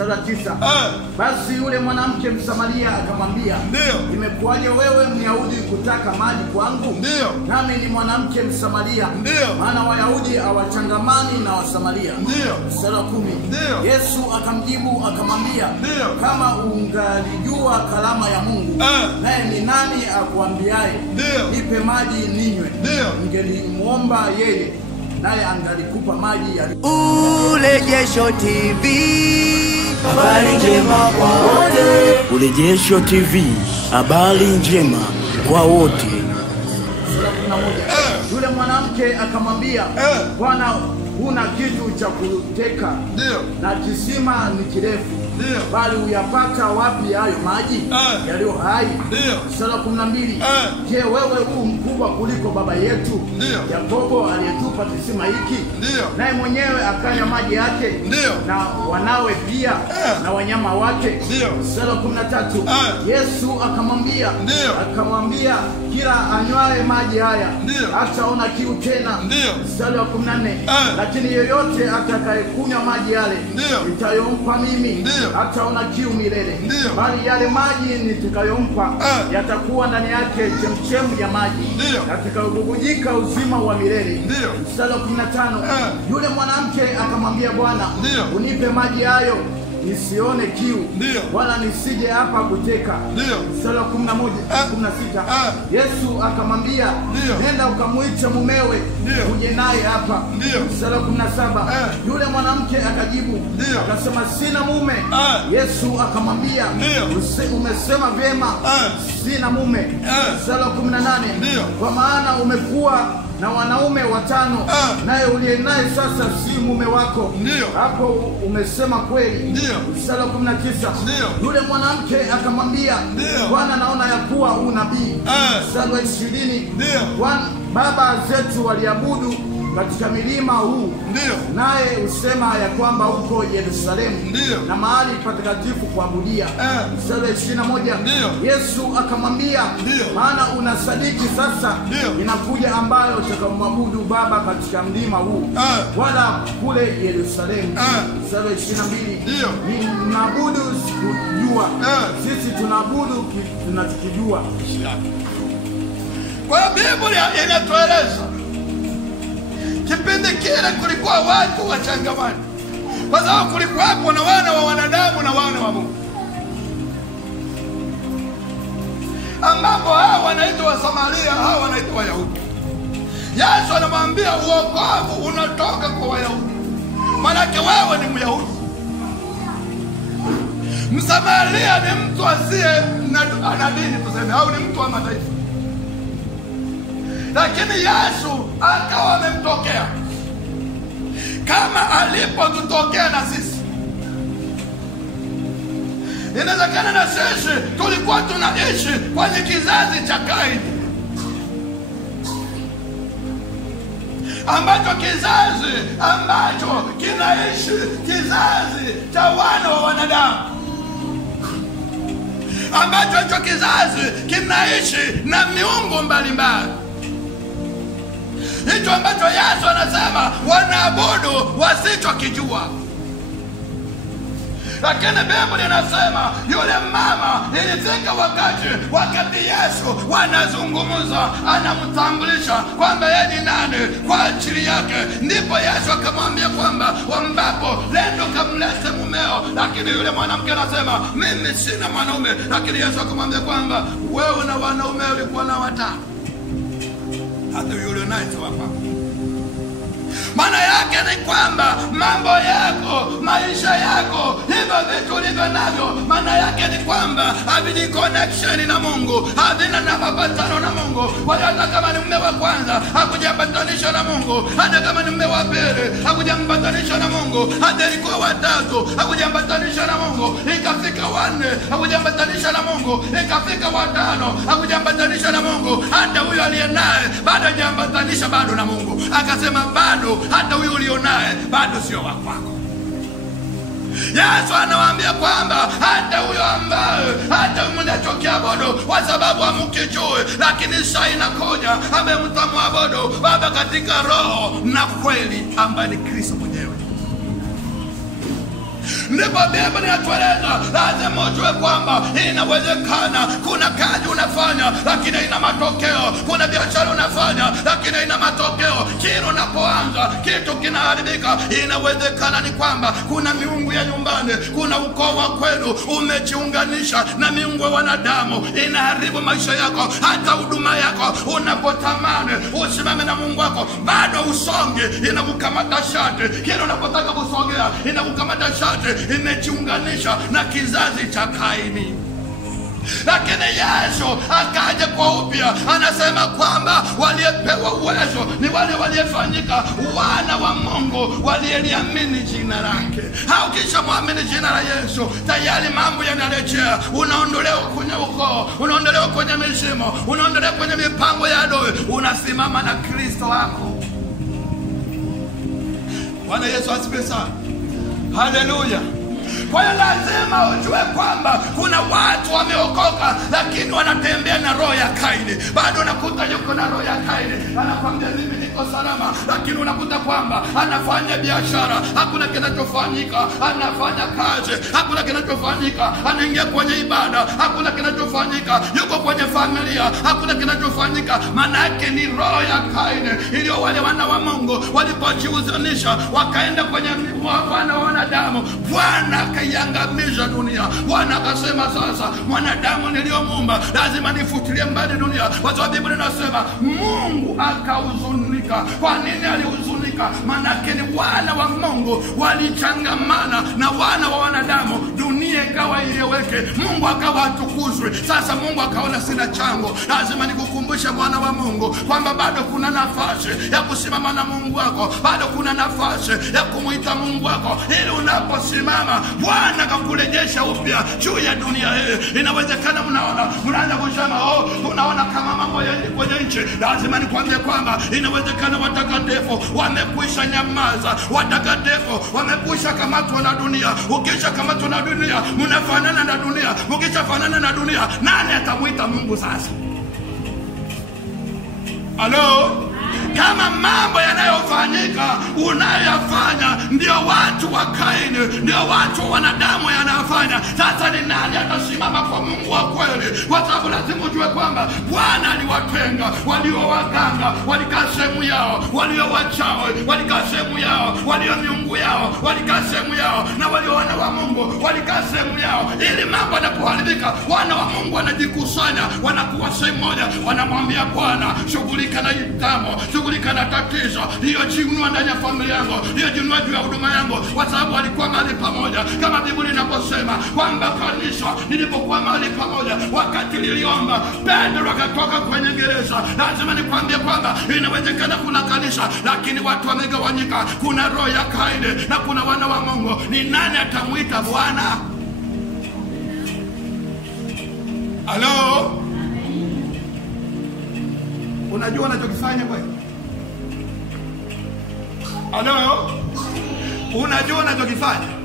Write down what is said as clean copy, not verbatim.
mstari wa 9. Basi yule mwanamke Msamaria akamwambia, imekuwaje wewe Myahudi kutaka maji kwangu? Nami ni mwanamke Msamaria. Maana Wayahudi hawachangamani na Wasamaria. Mstari wa 10. Yesu akamjibu akamwambia, kama ungalijua kalama ya Mungu, naye ni nani akuambiaye nipe maji ninywe, ungelimuomba yeye, naye angalikupa maji ya Urejesho TV, habari njema kwa wote. Urejesho TV, habari njema kwa wote. Yule mwanamke akamwambia, Bwana, huna kitu cha kuteka, na kisima ni kirefu, bali uyapata wapi hayo maji yaliyo hai? Mstari wa 12. Je, wewe huu mkubwa kuliko baba yetu Yakobo aliyetupa kisima hiki, naye mwenyewe akanywa maji yake, na wanawe pia na wanyama wake? Mstari wa 13. Yesu akamwambia, kila anywaye maji haya hataona kiu tena. Mstari wa 14. Lakini yeyote atakayekunywa maji yale nitayompa mimi hataona kiu milele, bali yale maji nitakayompa yatakuwa ndani yake chemchemu ya maji yatakayobubujika uzima wa milele. Mstari wa 15. Yule mwanamke akamwambia, Bwana, unipe maji hayo nisione kiu, wala nisije hapa kuteka. Mstari wa 16. Yesu akamwambia, nenda ukamuite mumewe uje naye hapa. Mstari wa 17. Yule mwanamke akajibu akasema, sina mume. Yesu akamwambia, umesema vyema, sina mume. Mstari wa 18. Kwa maana umekuwa na wanaume 5, naye uliye naye sasa si mume wako. Hapo umesema kweli. Mstari wa 19. Yule mwanamke akamwambia, Bwana, naona ya kuwa unabii. Mstari wa 20. Baba zetu waliabudu katika milima huu, naye usema ya kwamba uko Yerusalemu na mahali patakatifu kuabudia. Mstari wa 21. Yesu akamwambia, maana unasadiki sasa inakuja ambayo utakamwabudu Baba katika mlima huu, wala kule Yerusalemu. Mstari wa 22. Ninaabudu sikujua, sisi tunaabudu tunachokijua. Kwa Biblia inatueleza kipindi kile kulikuwa watu wachangamani, kwa sababu kulikuwapo na wana wa wanadamu na wana wa Mungu, ambapo hao wanaitwa Wasamaria, hao wanaitwa Wayahudi. Yesu anamwambia uokovu unatoka kwa Wayahudi, manake wewe ni Myahudi. Msamaria ni mtu asiye na dini tuseme, au ni mtu wa mataifa. Lakini Yesu akawa amemtokea kama alipotutokea na sisi. Inawezekana na sisi tulikuwa tunaishi kwenye kizazi cha Kaini, ambacho kizazi ambacho kinaishi kizazi cha wana wa wanadamu, ambacho hicho kizazi kinaishi na miungu mbalimbali. Hicho ambacho Yesu anasema wanaabudu wasichokijua. Lakini Biblia inasema yule mama, ilifika wakati Yesu wanazungumza, anamtambulisha kwamba yeye ni nani kwa ajili yake. Ndipo Yesu akamwambia kwamba ambapo lendo kamlete mumeo. Lakini yule mwanamke anasema mimi sina mwanaume. Lakini Yesu akamwambia kwamba wewe na wanaume ulikuwa na 5, hata yule naye hapa. Maana yake ni kwamba mambo yako, maisha yako, hivyo vitu ulivyo navyo, maana yake ni kwamba havina connection na Mungu, havina na mapatano na Mungu. Kwa hiyo hata kama ni mume wa kwanza hakujapatanisha na Mungu, hata kama ni mume wa pili hakujampatanisha na Mungu, hata ilikuwa 3 hakujampatanisha na Mungu, ikafika 4 hakujampatanisha na Mungu, ikafika 5 hakujampatanisha na Mungu, hata huyo aliye naye bado hajampatanisha bado na Mungu. Akasema bado hata huyo ulionaye bado sio wa kwako. Yesu anawaambia kwamba hata huyo ambaye hata mnachokiabudu kwa sababu hamkijui, lakini saa inakuja amemtamwabudu Baba katika roho na kweli, ambaye ni Kristo mwenyewe. Ndipo Biblia inatueleza lazima ujue kwamba inawezekana. Kuna kazi unafanya lakini haina matokeo. Kuna biashara unafanya lakini haina matokeo. Kila unapoanza kitu kinaharibika. Inawezekana ni kwamba kuna miungu ya nyumbani, kuna ukoo wa kwenu umejiunganisha na miungu ya wanadamu, inaharibu maisha yako, hata huduma yako. Unapotamani usimame na Mungu wako, bado usonge, inakukamata shati. Kila unapotaka kusogea, inakukamata shati. Imejiunganisha na kizazi cha Kaini. Lakini Yesu akaja kwa upya, anasema kwamba waliepewa uwezo ni wale waliefanyika wana wa Mungu, walieliamini jina lake. Ukisha muamini jina la Yesu, tayari mambo yanarejea. Unaondolewa kwenye ukoo, unaondolewa kwenye mishimo, unaondolewa kwenye mipango ya adui, unasimama na Kristo wako. Bwana Yesu asifiwe sana. Haleluya. Kwa hiyo lazima ujue kwamba kuna watu wameokoka lakini wanatembea na roho ya Kaini. Bado unakuta yuko na roho ya Kaini, anakwambia mimi niko salama, lakini unakuta kwamba anafanya biashara, hakuna kinachofanyika. Anafanya kazi, hakuna kinachofanyika. Anaingia kwenye ibada, hakuna kinachofanyika. Yuko kwenye familia, hakuna kinachofanyika. Maana yake ni roho ya Kaini. Ilio wale wana wa Mungu walipojiuzanisha wakaenda kwenye wana wa wanadamu, Bwana akaiangamiza dunia. Bwana akasema sasa mwanadamu niliyomuumba lazima nifutilie mbali dunia. Kwa sababu Biblia inasema Mungu akahuzunika. Kwa nini alihuzunika? Maana ni wana wa Mungu walichangamana na wana wa wanadamu, dunia ikawa ileweke, Mungu akawa atukuzwe. Sasa Mungu akaona sina chango. Lazima nikukumbushe mwana wa Mungu kwamba bado kuna nafasi ya kusimama na Mungu wako, bado kuna nafasi ya kumuita Mungu wako, ili unaposimama Bwana akakurejesha upya juu ya dunia hii. Inawezekana mnaanza kusema tunaona kama mambo yaendi kwenye nchi. Lazima nikwambie kwamba inawezekana watakatifu wamekwisha nyamaza, watakatifu wamekwisha kamatwa na dunia. Ukisha kamatwa na dunia, mnafanana na dunia. Ukisha fanana na dunia, nani atamuita Mungu sasa? Halo? Kama mambo yanayofanyika unayofanya ndio watu wa Kaini, ndio watu wa wanadamu yanafanya, sasa ni nani atasimama kwa Mungu wa kweli? Kwa sababu lazima ujue kwamba Bwana aliwatenga. Walio waganga walikaa sehemu yao, walio wachawi walikaa sehemu yao, walio miungu yao walikaa sehemu yao, na walio wana wa Mungu walikaa sehemu yao. Ili mambo yanapoharibika, wana wa Mungu wanajikusanya, wanakuwa sehemu moja, wanamwambia Bwana, shughulika na itamo, shughulika na tatizo hiyo, jinua ndani ya familia yangu, hiyo jinua juu ya huduma yangu. Kwa sababu walikuwa mahali pamoja, kama Biblia inaposema kwamba kanisa lilipokuwa mahali pamoja, wakati liliomba, Petro akatoka kwenye gereza. Lazima nikwambie kwamba inawezekana kuna kanisa lakini watu wamegawanyika. Kuna roho ya Kaini na kuna wana wa Mungu. Ni nani atamuita Bwana? Halo? Unajua unachokifanya kweli? Halo? Unajua unachokifanya?